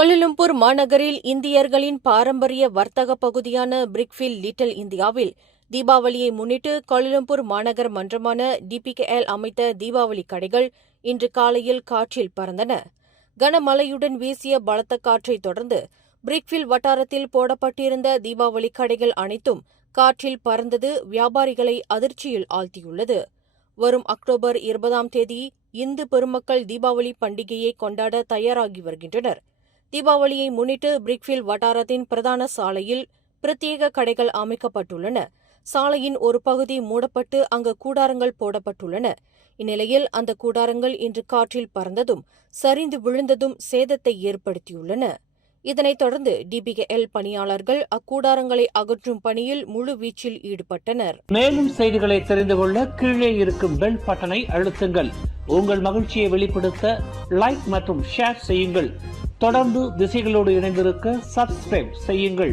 Kuala Lumpur மாநகரில் இந்தியர்களின் பாரம்பரிய வர்த்தக பகுதியான பிரிக்ஃபீல்ட் லிட்டில் இந்தியாவில் தீபாவளியை முன்னிட்டு கோலாலம்பூர் மாநகர மன்றமான DPKL அமைத்த தீபாவளி கடைகள் இன்று காலையில் காற்றில் பறந்தன. கனமழையுடன் வீசிய பலத்த காற்றைத் தொடர்ந்து பிரிக்ஃபீல்ட் வட்டாரத்தில் போடப்பட்டிருந்த தீபாவளி கடைகள் அனைத்தும் காற்றில் பறந்தது வியாபாரிகளை அதிர்ச்சியில் ஆழ்த்தியுள்ளது. வரும் அக்டோபர் 20ஆம் தேதி இந்து பெருமக்கள் தீபாவளி பண்டிகையை கொண்டாட தயாராகி வருகின்றனர். தீபாவளியை முன்னிட்டு பிரிக்ஃபீல்ட் வட்டாரத்தின் பிரதான சாலையில் பிரத்யேக கடைகள் அமைக்கப்பட்டுள்ளன. சாலையின் ஒரு பகுதி மூடப்பட்டு அங்கு கூடாரங்கள் போடப்பட்டுள்ளன. இந்நிலையில் அந்த கூடாரங்கள் இன்று காற்றில் பறந்ததும் சரிந்து விழுந்ததும் சேதத்தை ஏற்படுத்தியுள்ளன. இதனைத் தொடர்ந்து DPKL பணியாளர்கள் அக்கூடாரங்களை அகற்றும் பணியில் முழுவீச்சில் ஈடுபட்டனர். மேலும் செய்திகளை தெரிந்து கொள்ள கீழே இருக்கும் பெல் பட்டனை அழுத்துங்கள். உங்கள் மகிழ்ச்சியை வெளிப்படுத்த லைக் மற்றும் ஷேர் செய்யுங்கள். தொடர்ந்து திசைகளோடு இணைந்திருக்க சப்ஸ்கிரைப் செய்யுங்கள்.